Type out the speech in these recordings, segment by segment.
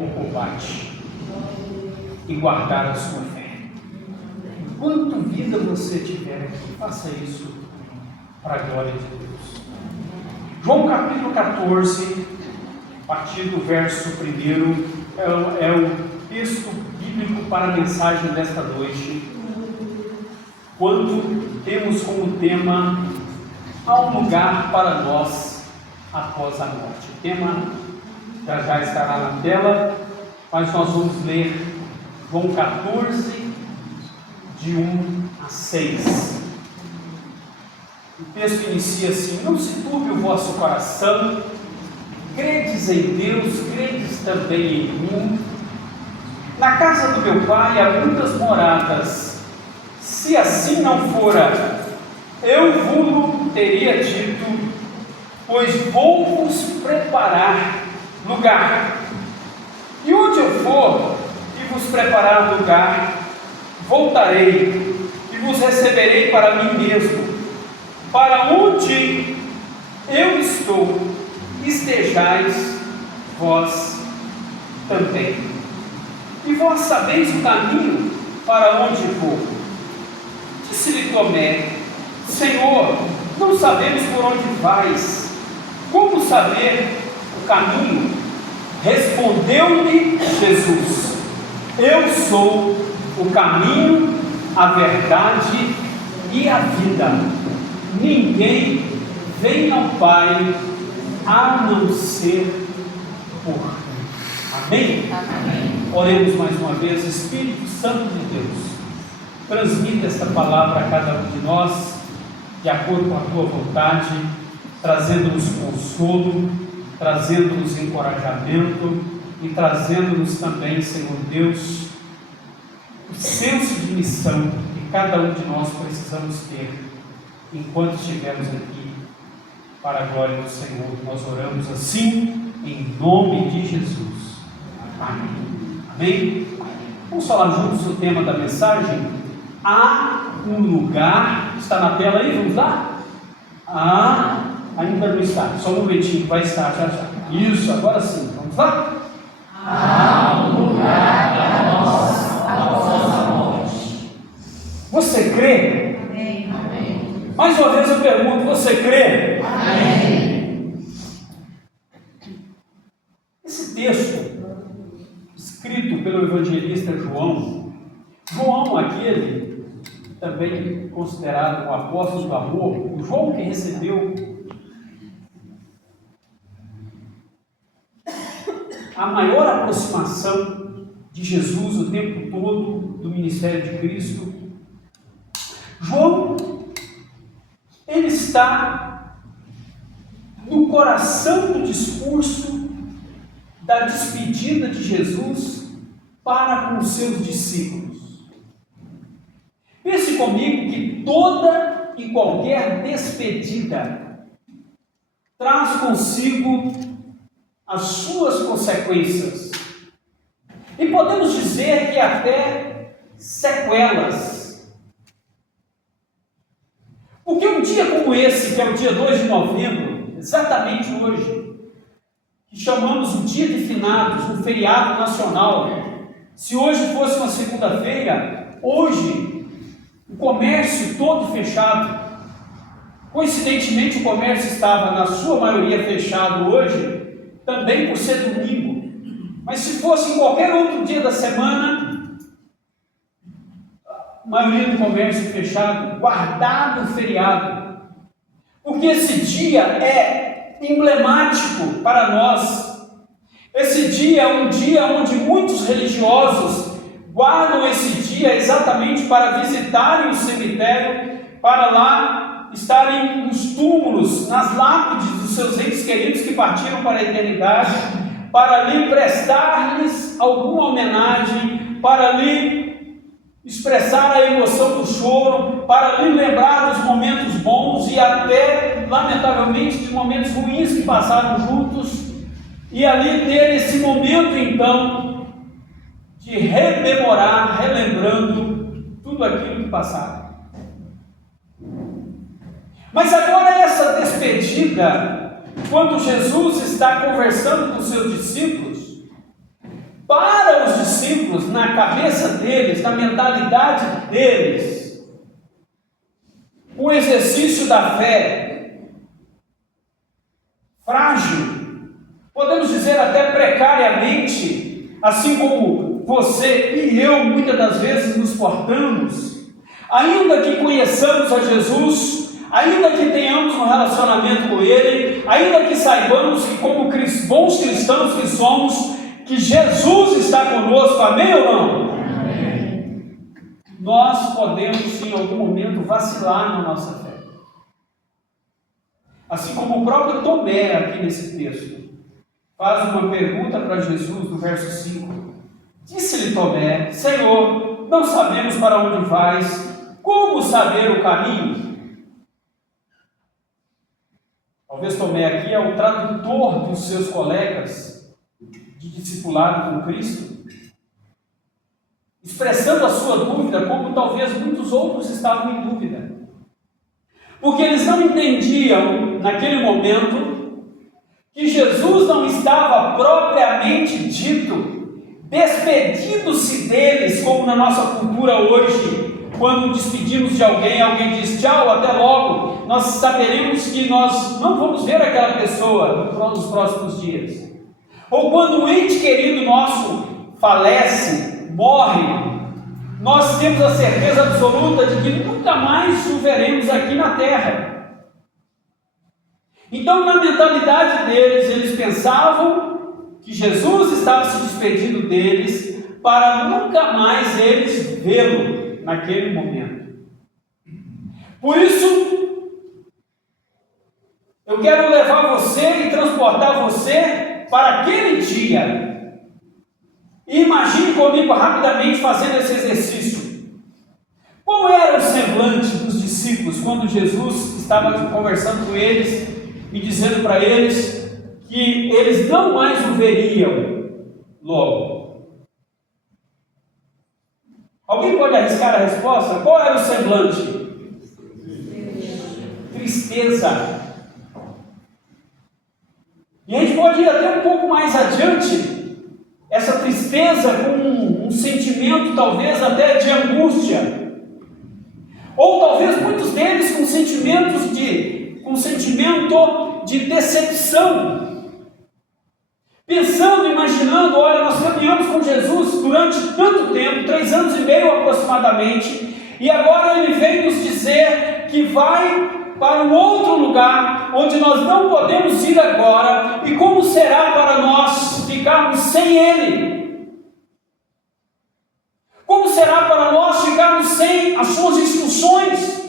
o combate e guardar a sua fé. Quanto vida você tiver aqui, faça isso para a glória de Deus. João capítulo 14, a partir do verso 1, é o texto bíblico para a mensagem desta noite, quando temos como tema: há um lugar para nós após a morte. O tema já estará na tela, mas nós vamos ler João 14, de 1 a 6. O texto inicia assim: não se turbe o vosso coração, credes em Deus, credes também em mim. Na casa do meu Pai há muitas moradas. Se assim não fora, eu vos teria dito, pois vou-vos preparar lugar. E onde eu for e vos preparar lugar, voltarei e vos receberei para mim mesmo, para onde eu estou, estejais vós também. E vós sabeis o caminho para onde vou. Disse-lhe Tomé: Senhor, não sabemos por onde vais, como saber o caminho? Respondeu-lhe Jesus: eu sou o caminho, a verdade e a vida. Ninguém vem ao Pai a não ser por mim. Amém? Amém. Oremos mais uma vez. Espírito Santo de Deus, transmita esta palavra a cada um de nós, de acordo com a tua vontade, trazendo-nos consolo, trazendo-nos encorajamento e trazendo-nos também, Senhor Deus, o senso de missão que cada um de nós precisamos ter enquanto estivermos aqui, para a glória do Senhor. Nós oramos assim, em nome de Jesus. Amém. Amém? Vamos falar juntos o tema da mensagem. Há um lugar, está na tela aí, vamos lá? Ainda não está, só um momentinho, vai estar já já. Isso, agora sim, vamos lá? Há um lugar para nós após a morte. Você crê? Amém. Amém. Mais uma vez eu pergunto, você crê? Amém. Esse texto, escrito pelo evangelista João, aquele também considerado o apóstolo do amor, o João que recebeu a maior aproximação de Jesus o tempo todo do ministério de Cristo. João, ele está no coração do discurso da despedida de Jesus para com os seus discípulos. Pense comigo que toda e qualquer despedida traz consigo as suas consequências. E podemos dizer que até sequelas. Porque um dia como esse, que é o dia 2 de novembro, exatamente hoje, que chamamos o dia de finados, um feriado nacional, se hoje fosse uma segunda-feira, hoje o comércio todo fechado. Coincidentemente o comércio estava na sua maioria fechado hoje, também por ser domingo. Mas se fosse em qualquer outro dia da semana, a maioria do comércio fechado, guardado o feriado. Porque esse dia é emblemático para nós. Esse dia é um dia onde muitos religiosos guardam esse dia exatamente para visitarem o cemitério, para lá estarem nos túmulos, nas lápides dos seus entes queridos que partiram para a eternidade, para ali prestar-lhes alguma homenagem, para ali expressar a emoção do choro, para ali lembrar dos momentos bons e até, lamentavelmente, de momentos ruins que passaram juntos, e ali ter esse momento, então, de rememorar, relembrando tudo aquilo que passaram. Mas agora essa despedida, quando Jesus está conversando com seus discípulos, na cabeça deles, na mentalidade deles, um exercício da fé frágil, podemos dizer até precariamente, assim como você e eu muitas das vezes nos portamos, ainda que conheçamos a Jesus, ainda que tenhamos um relacionamento com Ele, ainda que saibamos que como bons cristãos que somos, que Jesus está conosco, amém ou não? Amém. Nós podemos em algum momento vacilar na nossa fé. Assim como o próprio Tomé aqui nesse texto faz uma pergunta para Jesus no verso 5. Disse-lhe Tomé: Senhor, não sabemos para onde vais, como saber o caminho? Talvez Tomé aqui é o tradutor dos seus colegas de discipulado com Cristo, expressando a sua dúvida, como talvez muitos outros estavam em dúvida. Porque eles não entendiam, naquele momento, que Jesus não estava propriamente dito, despedindo-se deles, como na nossa cultura hoje, quando despedimos de alguém, alguém diz tchau, até logo, nós saberemos que nós não vamos ver aquela pessoa nos próximos dias. Ou quando um ente querido nosso falece, morre, nós temos a certeza absoluta de que nunca mais o veremos aqui na terra. Então, na mentalidade deles, eles pensavam que Jesus estava se despedindo deles para nunca mais eles vê-lo naquele momento. Por isso, eu quero levar você e transportar você para aquele dia. E imagine comigo rapidamente fazendo esse exercício. Qual era o semblante dos discípulos quando Jesus estava conversando com eles e dizendo para eles que eles não mais o veriam logo? Alguém pode arriscar a resposta? Qual era o semblante? Tristeza. E a gente pode ir até um pouco mais adiante. Essa tristeza com um sentimento talvez até de angústia. Ou talvez muitos deles com sentimento de decepção. Pensando, imaginando, olha, nós caminhamos com Jesus durante tanto tempo, 3 anos e meio aproximadamente, e agora Ele vem nos dizer que vai para um outro lugar, onde nós não podemos ir agora, e como será para nós ficarmos sem Ele? Como será para nós ficarmos sem as suas instruções?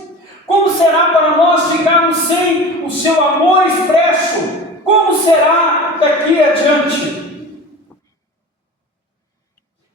Como será para nós ficarmos sem o seu amor expresso? Como será daqui adiante?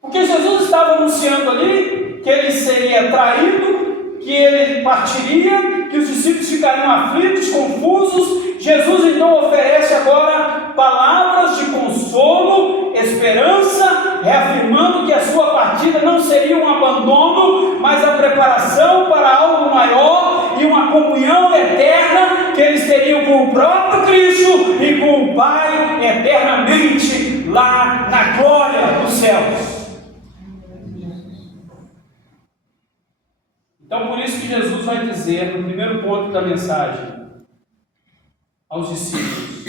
Porque Jesus estava anunciando ali que Ele seria traído, que Ele partiria, que os discípulos ficariam aflitos, confusos. Jesus então oferece agora palavras de consolo, esperança, reafirmando que a sua partida não seria um abandono, mas a preparação para algo maior e uma comunhão eterna que eles teriam com o próprio Cristo e com o Pai eternamente lá na glória dos céus. Então, por isso que Jesus vai dizer, no primeiro ponto da mensagem, aos discípulos: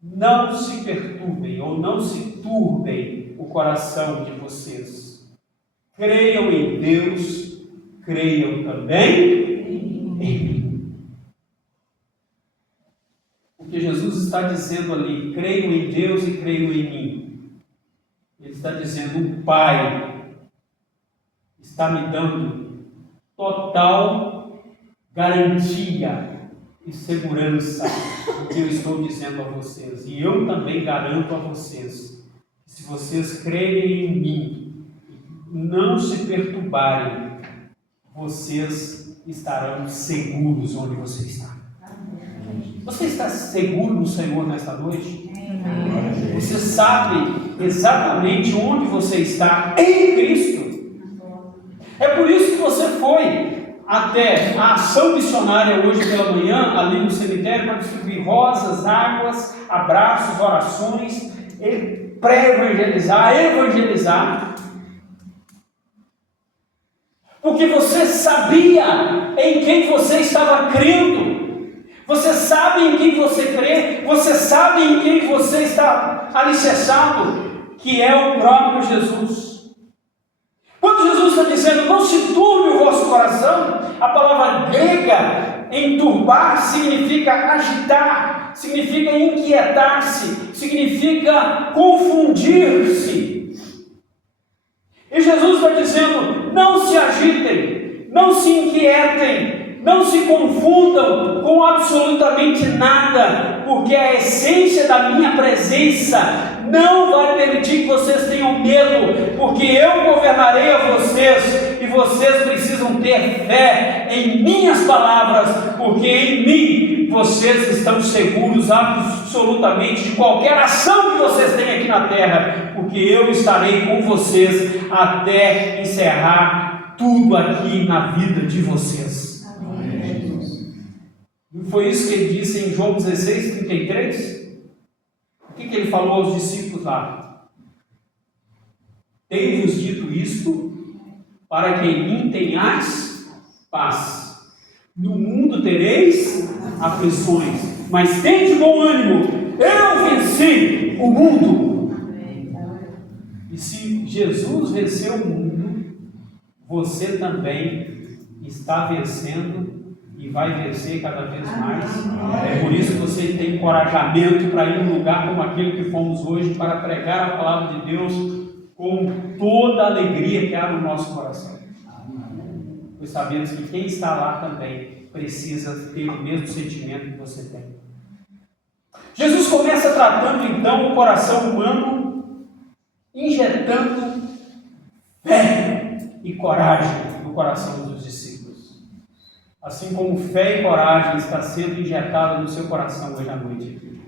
não se perturbem ou não se turbem o coração de vocês. Creiam em Deus, creiam também em mim. O que Jesus está dizendo ali, creiam em Deus e creiam em mim. Ele está dizendo, o Pai está me dando total garantia e segurança do que eu estou dizendo a vocês. E eu também garanto a vocês que se vocês crerem em mim, não se perturbarem, vocês estarão seguros onde você está. Você está seguro no Senhor nesta noite? Você sabe exatamente onde você está em Cristo. É por isso que você foi até a ação missionária hoje pela manhã, ali no cemitério, para distribuir rosas, águas, abraços, orações, pré-evangelizar, evangelizar. porque você sabia em quem você estava crendo. Você sabe em quem você crê, você sabe em quem você está alicerçado, que é o próprio Jesus. Quando Jesus está dizendo, não se turbe o vosso coração, a palavra grega, enturbar, significa agitar, significa inquietar-se, significa confundir-se. E Jesus está dizendo, não se agitem, não se inquietem, não se confundam com absolutamente nada, porque a essência da minha presença não vai permitir que vocês tenham medo, porque eu governarei a vocês, e vocês precisam ter fé em minhas palavras, porque em mim vocês estão seguros absolutamente de qualquer ação que vocês têm aqui na terra, porque eu estarei com vocês até encerrar tudo aqui na vida de vocês. Não foi isso que ele disse em João 16:33? O que ele falou aos discípulos lá? Tenho-vos dito isto, para que em mim tenhais paz. No mundo tereis aflições, mas tende bom ânimo, eu venci o mundo. E se Jesus venceu o mundo, você também está vencendo e vai vencer cada vez mais. É por isso que você tem encorajamento para ir num lugar como aquele que fomos hoje, para pregar a palavra de Deus com toda a alegria que há no nosso coração. Pois sabemos que quem está lá também precisa ter o mesmo sentimento que você tem. Jesus começa tratando então o coração humano, injetando fé e coragem no coração dos discípulos. Assim como fé e coragem está sendo injetada no seu coração hoje à noite.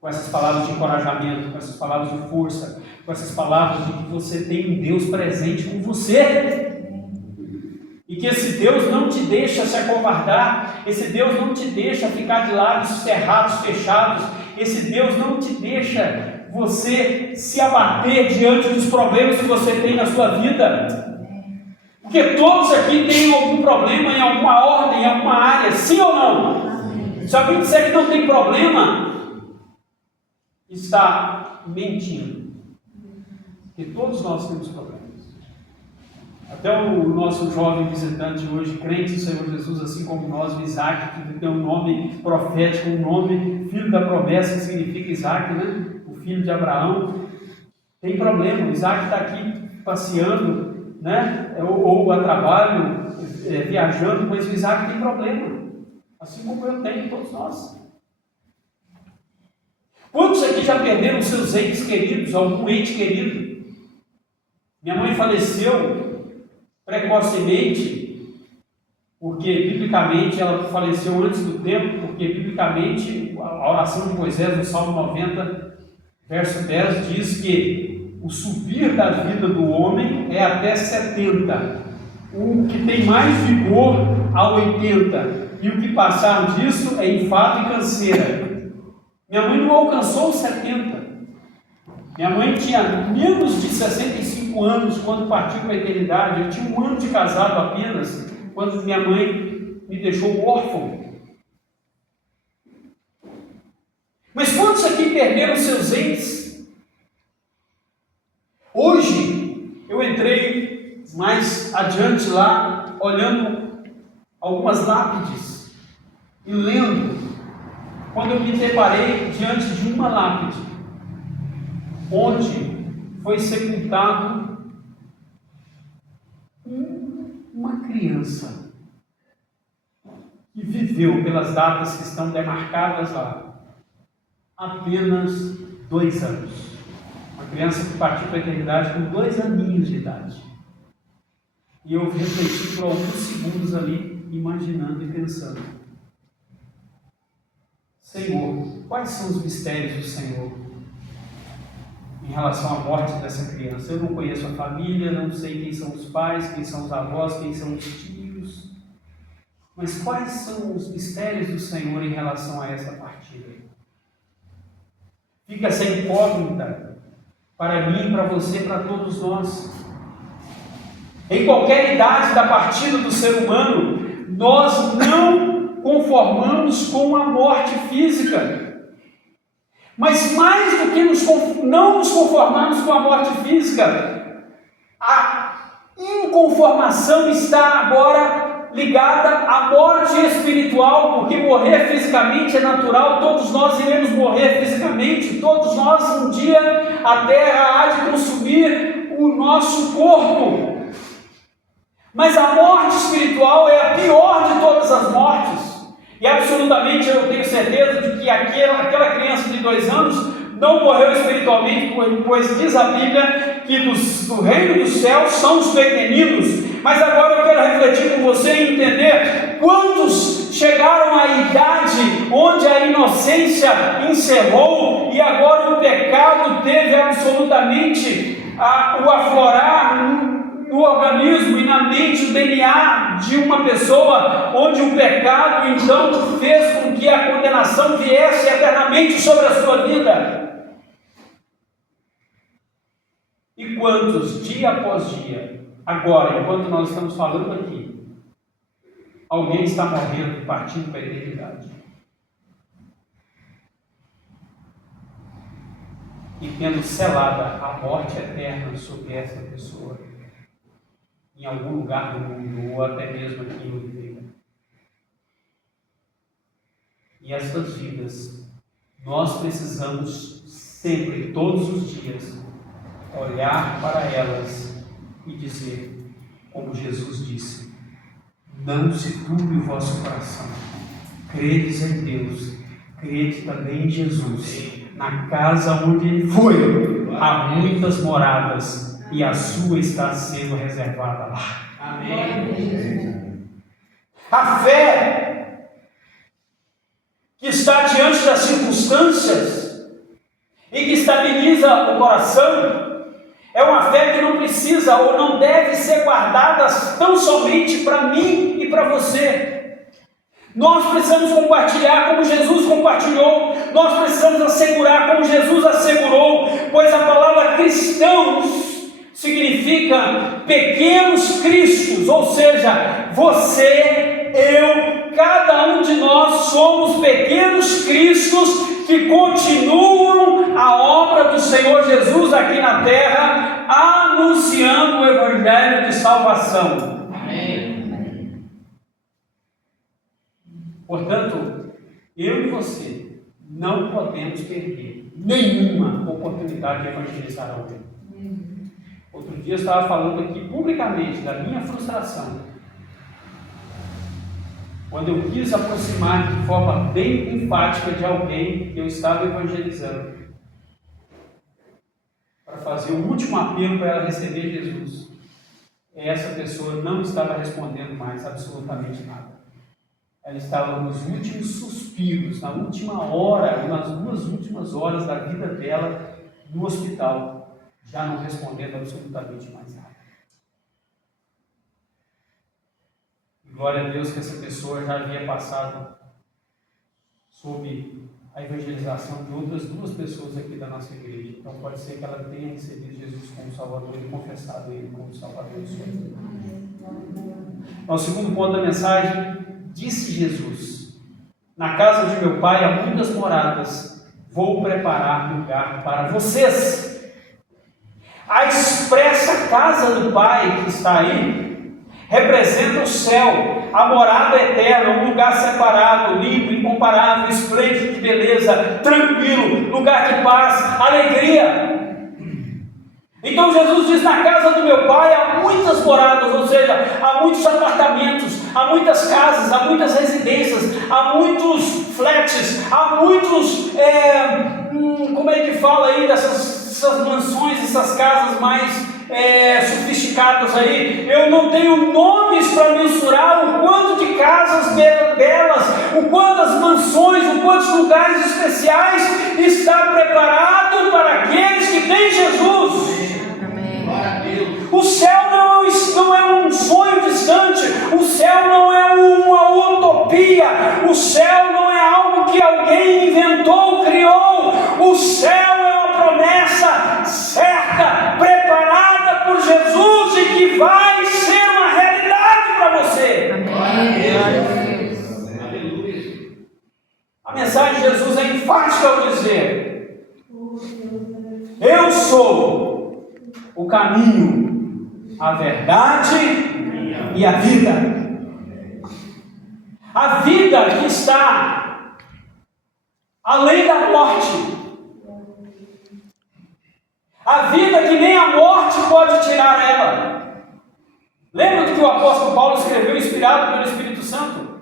Com essas palavras de encorajamento, com essas palavras de força, com essas palavras de que você tem um Deus presente com você. E que esse Deus não te deixa se acovardar, esse Deus não te deixa ficar de lábios cerrados, fechados, esse Deus não te deixa você se abater diante dos problemas que você tem na sua vida. Porque todos aqui têm algum problema em alguma ordem, em alguma área, sim ou não? Se alguém disser que não tem problema, está mentindo. Porque todos nós temos problemas. Até o nosso jovem visitante hoje, crente do Senhor Jesus, assim como nós, o Isaac, que tem um nome profético, um nome filho da promessa, que significa Isaac, né? O filho de Abraão, tem problema. O Isaac está aqui passeando, né? Ou a trabalho, viajando, mas o Isaac tem problema, assim como eu tenho, todos nós. Quantos aqui já perderam seus entes queridos, algum ente querido? Minha mãe faleceu precocemente, porque biblicamente ela faleceu antes do tempo, porque biblicamente a oração de Moisés no Salmo 90, verso 10 diz que o subir da vida do homem é até 70, o que tem mais vigor a 80, e o que passar disso é enfado e canseira. Minha mãe não alcançou os 70. Minha mãe tinha menos de 65 anos quando partiu para a eternidade. Eu tinha 1 ano de casado apenas, quando minha mãe me deixou órfão. Mas quantos aqui perderam seus entes? Hoje, eu entrei mais adiante lá, olhando algumas lápides e lendo, quando eu me deparei diante de uma lápide, onde foi sepultado uma criança que viveu pelas datas que estão demarcadas lá apenas 2 anos. Uma criança que partiu para a eternidade com 2 aninhos de idade. E eu refleti por alguns segundos ali, imaginando e pensando: Senhor, quais são os mistérios do Senhor em relação à morte dessa criança? Eu não conheço a família, não sei quem são os pais, quem são os avós, quem são os tios, mas quais são os mistérios do Senhor em relação a essa partida? Fica essa incógnita para mim, para você, para todos nós. Em qualquer idade da partida do ser humano, nós não conformamos com a morte física. Mas mais do que não nos conformarmos com a morte física, a inconformação está agora ligada à morte espiritual, porque morrer fisicamente é natural, todos nós iremos morrer fisicamente, todos nós um dia a terra há de consumir o nosso corpo. Mas a morte espiritual é a pior de todas as mortes. E absolutamente eu tenho certeza de que aquela criança de 2 anos não morreu espiritualmente, pois diz a Bíblia que do reino dos céus são os pequeninos. Mas agora eu quero refletir com você e entender quantos chegaram à idade onde a inocência encerrou e agora o pecado teve absolutamente o aflorar no organismo e na mente, o DNA de uma pessoa, onde o pecado então fez com que a condenação viesse eternamente sobre a sua vida. E quantos, dia após dia, agora, enquanto nós estamos falando aqui, alguém está morrendo, partindo para a eternidade. E tendo selada a morte eterna sobre essa pessoa, em algum lugar do mundo, ou até mesmo aqui em Oliveira. E essas vidas, nós precisamos sempre, todos os dias, olhar para elas e dizer, como Jesus disse: não se turbe o vosso coração, credes em Deus, crede também em Jesus. Na casa onde Ele foi, há muitas moradas, e a sua está sendo reservada lá. Amém. A fé que está diante das circunstâncias e que estabiliza o coração é uma fé que não precisa ou não deve ser guardada tão somente para mim e para você. Nós precisamos compartilhar como Jesus compartilhou, nós precisamos assegurar como Jesus assegurou, pois a palavra cristãos significa pequenos cristos, ou seja, você, eu, cada um de nós somos pequenos cristos que continuam a obra do Senhor Jesus aqui na terra, anunciando o evangelho de salvação. Amém. Portanto, eu e você não podemos perder nenhuma oportunidade de evangelizar alguém. Outro dia eu estava falando aqui publicamente da minha frustração, quando eu quis aproximar de forma bem enfática de alguém que eu estava evangelizando, para fazer o último apelo para ela receber Jesus. Essa pessoa não estava respondendo mais absolutamente nada. Ela estava nos últimos suspiros, na última hora, nas 2 últimas horas da vida dela no hospital, já não respondendo absolutamente mais nada. Glória a Deus que essa pessoa já havia passado sob a evangelização de outras 2 pessoas aqui da nossa igreja. Então pode ser que ela tenha recebido Jesus como Salvador e confessado Ele como Salvador de sua vida. Então, o segundo ponto da mensagem, disse Jesus: na casa de meu Pai há muitas moradas, vou preparar lugar para vocês. A expressa casa do Pai que está aí representa o céu, a morada eterna, um lugar separado, limpo, incomparável, esplêndido de beleza, tranquilo, lugar de paz, alegria. Então Jesus diz: na casa do meu Pai há muitas moradas, ou seja, há muitos apartamentos, há muitas casas, há muitas residências, há muitos flats, há muitos, como é que fala aí dessas mansões, essas casas mais sofisticadas aí. Eu não tenho nomes para mensurar o quanto de casas belas, o quantas mansões, o quantos lugares especiais está preparado para aqueles que têm Jesus. O céu não é um sonho distante, o céu não é uma utopia, o céu não é algo que alguém inventou, criou. O céu é uma promessa certa, preparada por Jesus e que vai ser sou o caminho, a verdade e a vida. A vida que está além da morte. A vida que nem a morte pode tirar ela. Lembra do que o apóstolo Paulo escreveu, inspirado pelo Espírito Santo?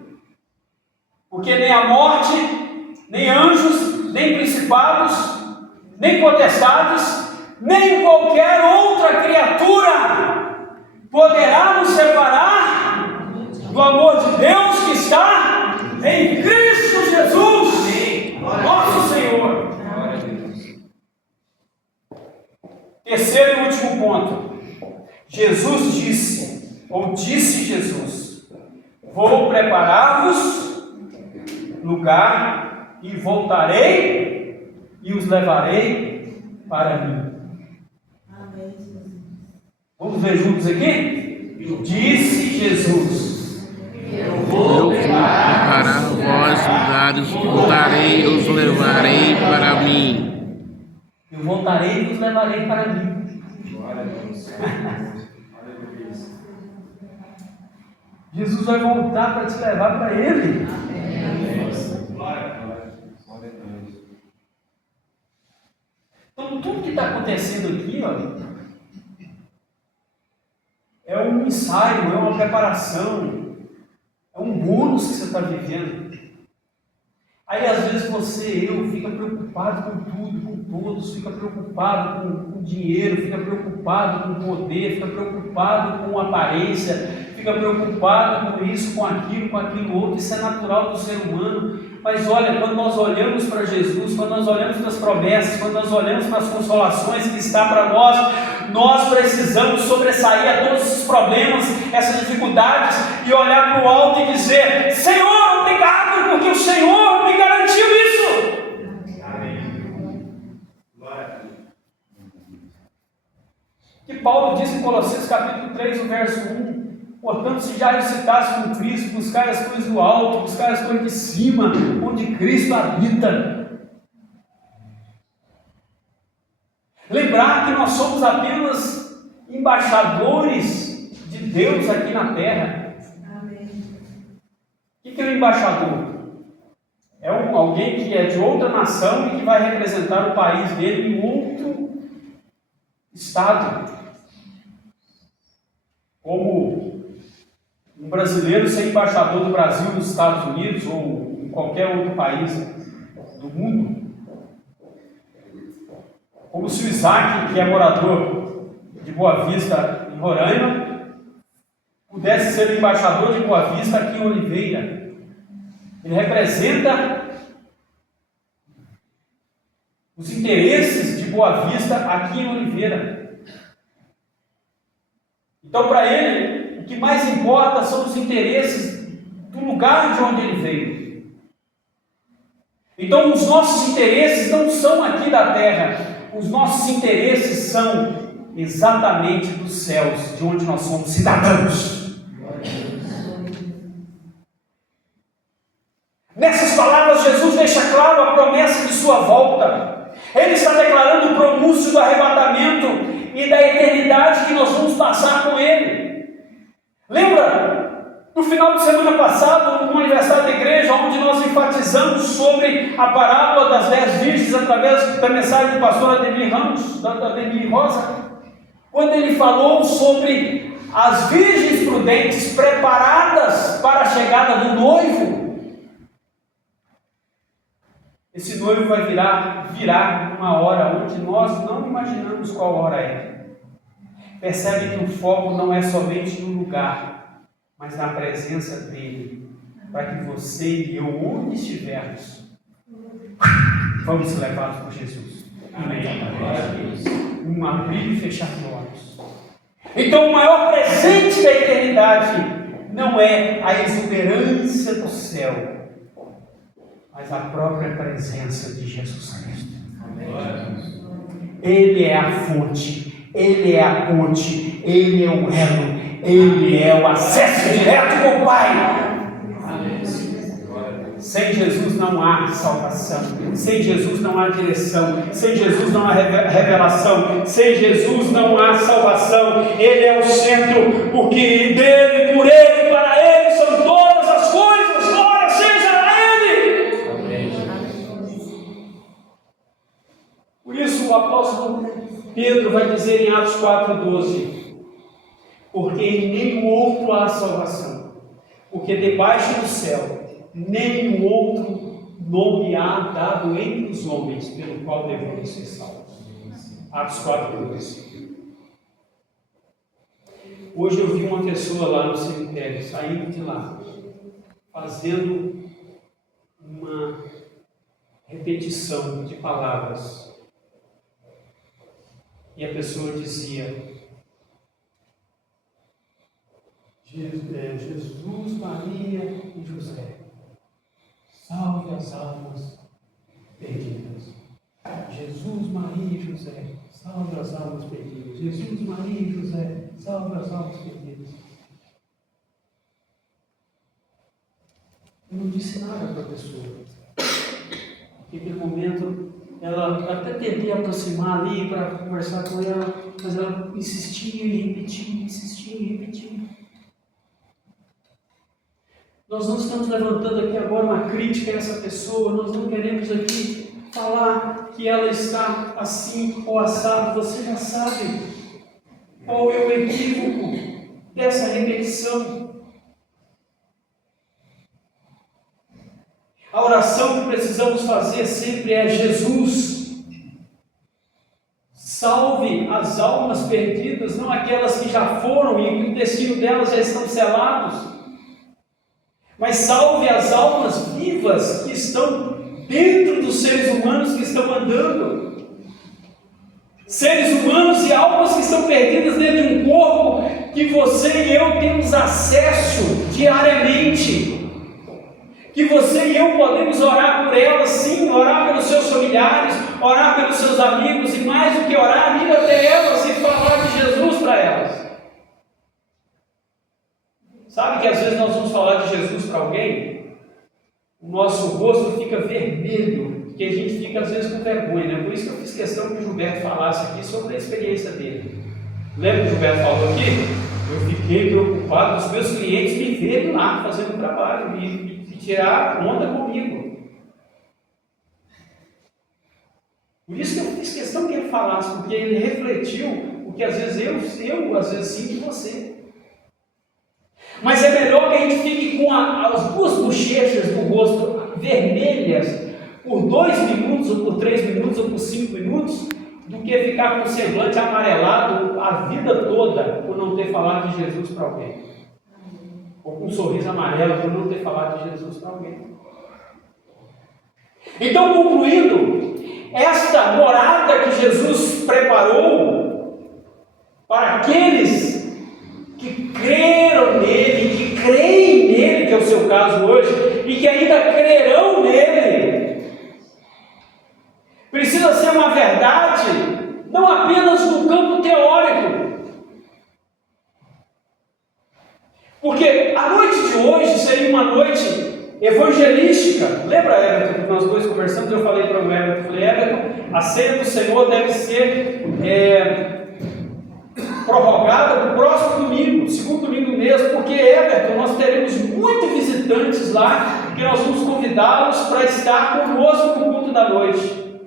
Porque nem a morte, nem anjos, nem principados, nem potestades, nem qualquer outra criatura poderá nos separar do amor de Deus que está em Cristo Jesus, nosso Senhor. Terceiro e último ponto. Jesus disse Jesus: vou preparar-vos lugar e voltarei e os levarei para mim. Vamos ver juntos aqui? Disse Jesus: Eu vou preparar vós lugares, voltarei e os levarei para mim. Eu voltarei e os levarei para mim. Glória a Deus. Jesus vai voltar para te levar para Ele. Glória a Deus. Então, tudo que está acontecendo aqui, ó, é um ensaio, é uma preparação, é um bônus que você está vivendo. Aí, às vezes, eu fica preocupado com tudo, com todos, fica preocupado com dinheiro, fica preocupado com poder, fica preocupado com aparência, fica preocupado com isso, com aquilo outro. Isso é natural do ser humano. Mas olha, quando nós olhamos para Jesus, quando nós olhamos para as promessas, quando nós olhamos para as consolações que está para nós precisamos sobressair a todos esses problemas, essas dificuldades, e olhar para o alto e dizer: Senhor, obrigado, porque o Senhor me garantiu isso. Amém. Glória a Deus. Que Paulo diz em Colossenses capítulo 3, o verso 1: portanto, se já ressuscitasse com Cristo, buscar as coisas do alto, buscar as coisas de cima, onde Cristo habita. Lembrar que nós somos apenas embaixadores de Deus aqui na terra. O que é um embaixador? É alguém que é de outra nação e que vai representar o país dele em outro estado. Como um brasileiro ser embaixador do Brasil nos Estados Unidos ou em qualquer outro país do mundo. Como se o Isaac, que é morador de Boa Vista, em Roraima, pudesse ser o embaixador de Boa Vista aqui em Oliveira. Ele representa os interesses de Boa Vista aqui em Oliveira. Então, para ele, o que mais importa são os interesses do lugar de onde ele veio. Então, os nossos interesses não são aqui da terra. Os nossos interesses são exatamente dos céus, de onde nós somos cidadãos. Nessas palavras, Jesus deixa claro a promessa de sua volta. Ele está declarando o pronúncio do arrebatamento e da eternidade que nós vamos passar com Ele. Lembra? No final de semana passado, no aniversário da igreja, onde nós enfatizamos sobre a parábola das 10 virgens através da mensagem do pastor Ademir Ramos, da Ademir Rosa, quando ele falou sobre as virgens prudentes preparadas para a chegada do noivo. Esse noivo vai virar uma hora onde nós não imaginamos qual hora é. Percebe que o foco não é somente no lugar, mas na presença dele, para que você e eu, onde estivermos, vamos ser levados por Jesus. Amém. Um abrir e fechar de olhos. Então, o maior presente da eternidade não é a exuberância do céu, mas a própria presença de Jesus Cristo. Ele é a fonte, Ele é a ponte, Ele é o elo, Ele é o acesso direto com o Pai. Sem Jesus não há salvação, sem Jesus não há direção, sem Jesus não há revelação, sem Jesus não há salvação. Ele é o centro, porque dele, por ele, para ele são todas as coisas. Glória seja a ele. Amém. Por isso o apóstolo Pedro vai dizer em Atos 4,12: porque em nenhum outro há salvação, porque debaixo do céu nenhum outro nome há dado entre os homens pelo qual devemos ser salvos. Atos 4,12. Hoje eu vi uma pessoa lá no cemitério, saindo de lá, fazendo uma repetição de palavras. E a pessoa dizia: Jesus, Maria e José, salve as almas perdidas. Jesus, Maria e José, salve as almas perdidas. Jesus, Maria e José, salve as almas perdidas. Eu não disse nada para a pessoa. Naquele momento, ela até tentei aproximar ali para conversar com ela, mas ela insistia e repetia, insistia e repetia. Nós não estamos levantando aqui agora uma crítica a essa pessoa, nós não queremos aqui falar que ela está assim ou assado. Você já sabe qual é o equívoco dessa repetição. A oração que precisamos fazer sempre é: Jesus, salve as almas perdidas, não aquelas que já foram e o destino delas já estão selados, mas salve as almas vivas que estão dentro dos seres humanos que estão andando. Seres humanos e almas que estão perdidas dentro de um corpo que você e eu temos acesso diariamente. Que você e eu podemos orar por elas, sim, orar pelos seus familiares, orar pelos seus amigos, e mais do que orar, ir até elas e falar de Jesus para elas. Sabe que às vezes nós vamos falar de Jesus para alguém, o nosso rosto fica vermelho, porque a gente fica às vezes com vergonha, né? Por isso que eu fiz questão que o Gilberto falasse aqui sobre a experiência dele. Lembra que o Gilberto falou aqui? Eu fiquei preocupado dos meus clientes me verem lá fazendo trabalho, me tirar onda comigo. Por isso que eu fiz questão que ele falasse, porque ele refletiu o que às vezes eu às vezes sinto em você. Mas é melhor que a gente fique com as duas bochechas do rosto vermelhas por 2 minutos, ou por 3 minutos, ou por 5 minutos, do que ficar com o semblante amarelado a vida toda por não ter falado de Jesus para alguém. Ou com um sorriso amarelo por não ter falado de Jesus para alguém. Então, concluindo, esta morada que Jesus preparou para aqueles que creram nele, que creem nele, que é o seu caso hoje, e que ainda crerão nele, precisa ser uma verdade, não apenas no campo teórico. Porque a noite de hoje seria uma noite evangelística. Lembra, Everton, que nós dois conversamos? Eu falei para o Everton, falei: Everton, a ceia do Senhor deve ser prorrogada para o próximo domingo, segundo domingo mesmo, porque, Everton, nós teremos muitos visitantes lá, que nós vamos convidá-los para estar conosco no culto da noite.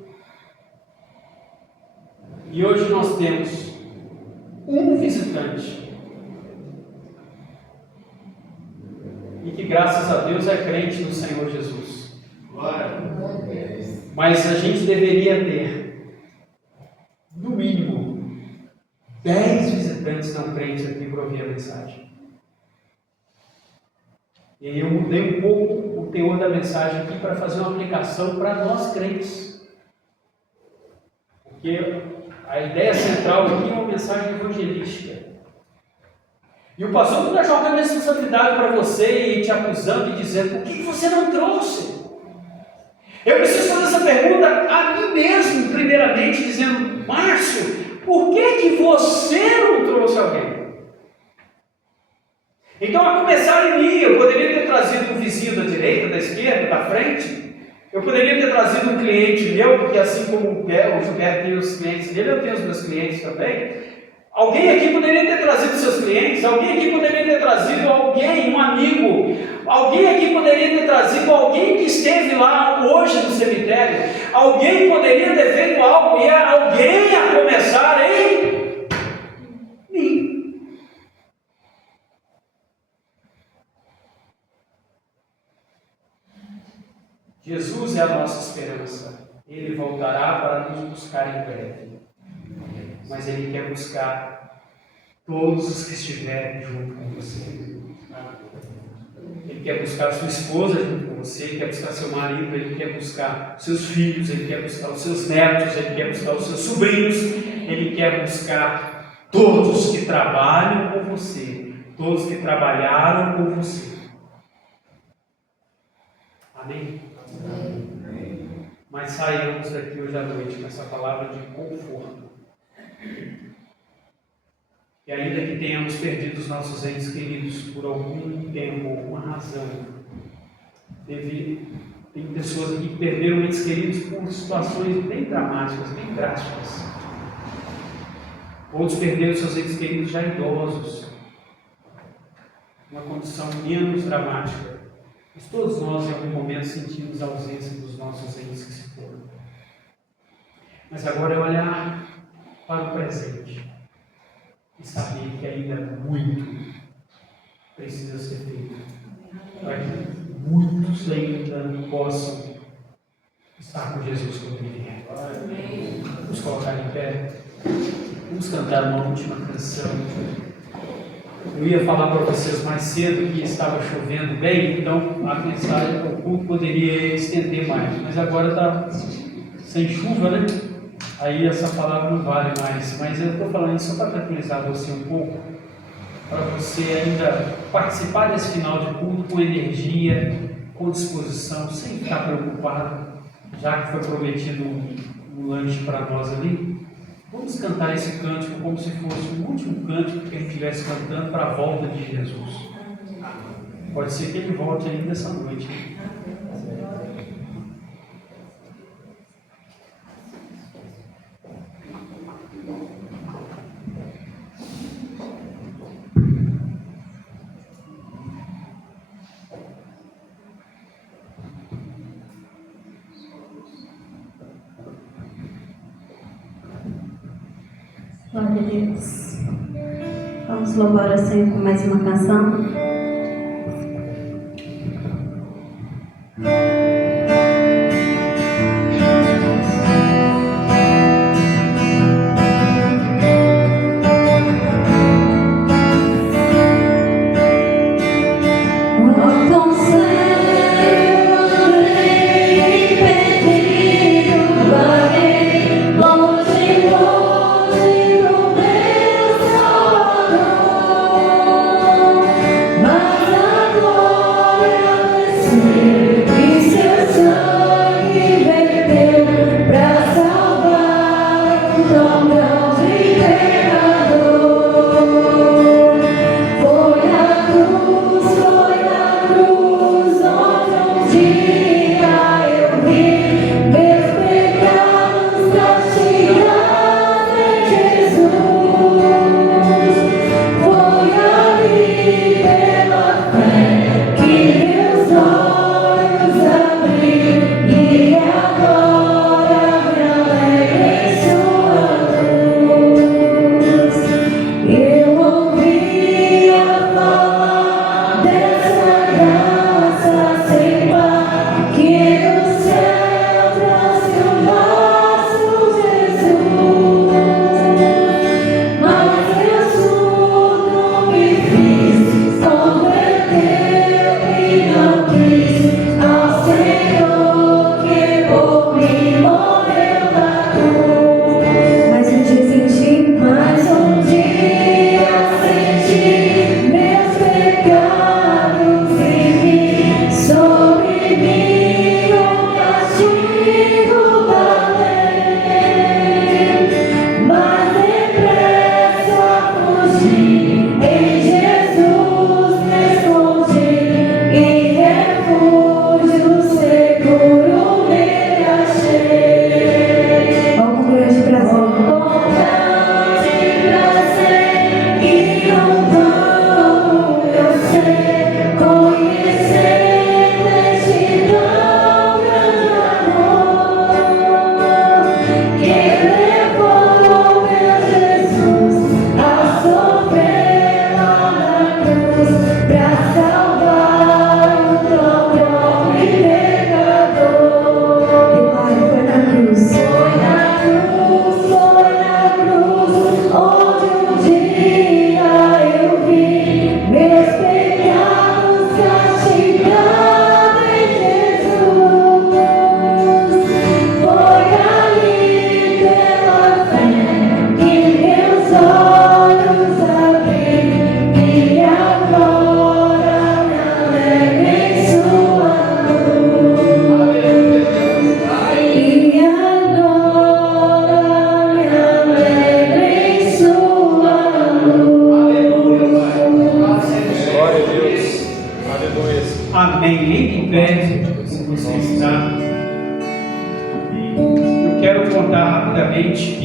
E hoje nós temos um visitante, e que graças a Deus é crente no Senhor Jesus. Mas a gente deveria ter, no mínimo, 10 visitantes não crentes aqui para ouvir a mensagem. E aí eu mudei um pouco o teor da mensagem aqui para fazer uma aplicação para nós crentes. Porque a ideia central aqui é uma mensagem evangelística. E o pastor não está jogando responsabilidade para você e te acusando e dizendo: por que você não trouxe? Eu preciso fazer essa pergunta a mim mesmo, primeiramente, dizendo: Márcio, por que você não trouxe alguém? Então, a começar em mim, eu poderia ter trazido trazido um vizinho da direita, da esquerda, da frente. Eu poderia ter trazido um cliente meu, porque assim como o Gilberto tem os clientes dele, eu tenho os meus clientes também. Alguém aqui poderia ter trazido seus clientes, alguém aqui poderia ter trazido alguém, um amigo, alguém aqui poderia ter trazido alguém que esteve lá hoje no cemitério, alguém poderia ter feito algo e alguém a começar em mim. Jesus é a nossa esperança, Ele voltará para nos buscar em breve. Mas Ele quer buscar todos os que estiverem junto com você. Ele quer buscar sua esposa junto com você, Ele quer buscar seu marido, Ele quer buscar seus filhos, Ele quer buscar os seus netos, Ele quer buscar os seus sobrinhos, Ele quer buscar todos que trabalham com você, todos que trabalharam com você. Amém? Amém. Mas saímos daqui hoje à noite com essa palavra de conforto. E ainda que tenhamos perdido os nossos entes queridos por algum tempo, alguma razão, tem pessoas aqui que perderam entes queridos por situações bem dramáticas, bem drásticas. Outros perderam seus entes queridos já idosos, uma condição menos dramática. Mas todos nós, em algum momento, sentimos a ausência dos nossos entes que se foram. Mas agora é olhar para o presente e saber que ainda muito precisa ser feito para que muitos ainda possam estar com Jesus quando Ele vier. Vamos colocar em pé, vamos cantar uma última canção. Eu ia falar para vocês mais cedo que estava chovendo bem, então a mensagem, o culto poderia estender mais, mas agora está sem chuva, né? Aí essa palavra não vale mais, mas eu estou falando isso só para tranquilizar você um pouco, para você ainda participar desse final de culto com energia, com disposição, sem ficar preocupado, já que foi prometido um lanche para nós ali. Vamos cantar esse cântico como se fosse o último cântico que a gente estivesse cantando para a volta de Jesus. Pode ser que Ele volte ainda essa noite. Glória a Deus. Vamos louvar ao Senhor com mais uma canção. Mas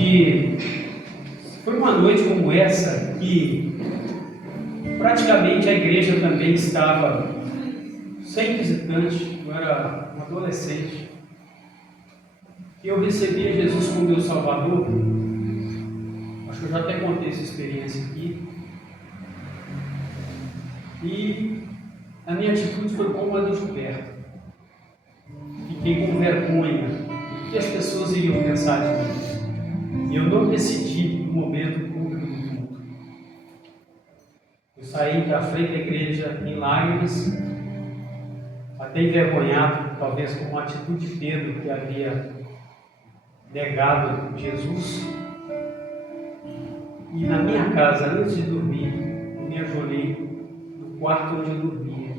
que foi uma noite como essa que praticamente a igreja também estava sem visitante. Eu era um adolescente e eu recebia Jesus como meu Salvador. Acho que eu já até contei essa experiência aqui. E a minha atitude foi como uma descoberta. Fiquei com vergonha do que as pessoas iriam pensar de mim. E eu não decidi no momento público do culto. Eu saí da frente da igreja em lágrimas, até envergonhado, talvez com uma atitude de Pedro, que havia negado Jesus. E na minha casa, antes de dormir, eu me ajoelhei no quarto onde eu dormia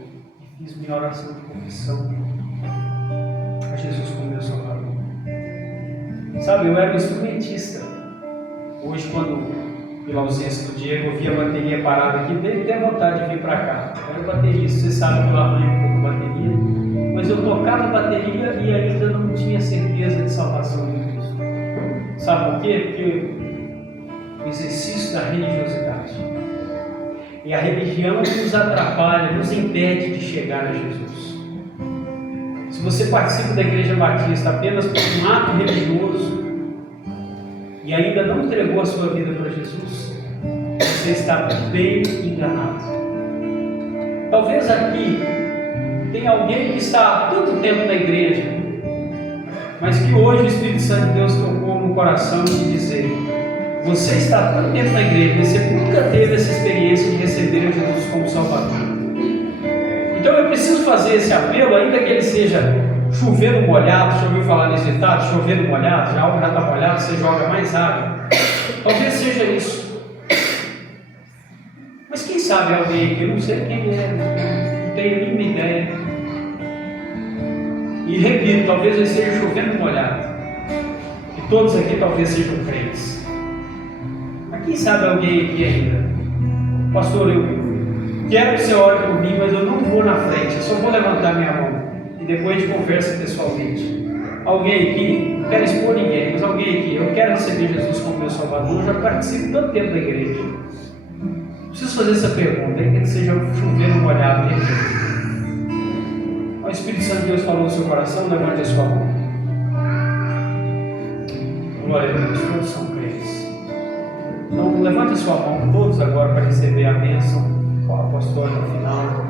e fiz minha oração de confissão a Jesus como meu Salvador. Sabe, eu era um instrumentista. Hoje, quando, pela ausência do Diego, eu vi a bateria parada aqui, dei até vontade de vir para cá. Eu era baterista, você sabe que eu arranho um pouco a bateria, mas eu tocava a bateria e ainda não tinha certeza de salvação em Cristo. Sabe por quê? Porque o exercício da religiosidade e a religião nos atrapalha, nos impede de chegar a Jesus. Se você participa da Igreja Batista apenas por um ato religioso e ainda não entregou a sua vida para Jesus, você está bem enganado. Talvez aqui tenha alguém que está há tanto tempo na igreja, mas que hoje o Espírito Santo de Deus tocou no coração de dizer: você está há tanto tempo na igreja, mas você nunca teve essa experiência de receber Jesus como Salvador. Então eu preciso fazer esse apelo, ainda que ele seja chovendo molhado. Já ouviu falar nesse ditado? Chovendo molhado, já algo já está molhado, você joga mais água. Talvez seja isso. Mas quem sabe alguém que eu não sei quem é, não tenho a mínima ideia. E repito, talvez ele seja chovendo molhado. E todos aqui talvez sejam crentes. Mas quem sabe alguém aqui ainda? Pastor, eu quero que você ore por mim, mas eu não vou na frente, eu só vou levantar minha mão e depois a gente conversa pessoalmente. Alguém aqui, não quero expor ninguém, mas alguém aqui, eu quero receber Jesus como meu Salvador, eu já participo tanto tempo da igreja. Preciso fazer essa pergunta, ainda que seja chovendo molhado, repito. O Espírito Santo de Deus falou no seu coração, levante a sua mão. Glória a Deus, todos são crentes. Então, levante a sua mão, todos agora, para receber a bênção apostólica no final.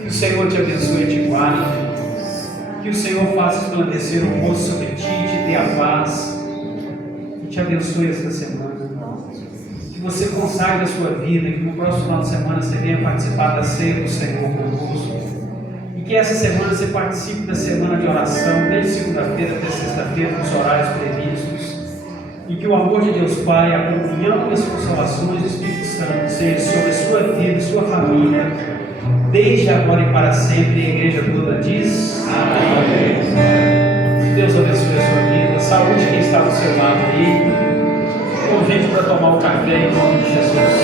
Que o Senhor te abençoe e te guarde. Que o Senhor faça resplandecer o rosto sobre ti, te dê a paz. Que te abençoe esta semana. Que você consagre a sua vida, que no próximo final de semana você venha participar da ceia do Senhor conosco. E que essa semana você participe da semana de oração, desde segunda-feira até sexta-feira, nos horários previstos. E que o amor de Deus Pai, a comunhão e as consolações do Espírito Santo seja sobre a sua vida e sua família, desde agora e para sempre. E a igreja toda diz: amém. Deus abençoe a sua vida. Saúde quem está do seu lado aí. Convite para tomar o café em nome de Jesus.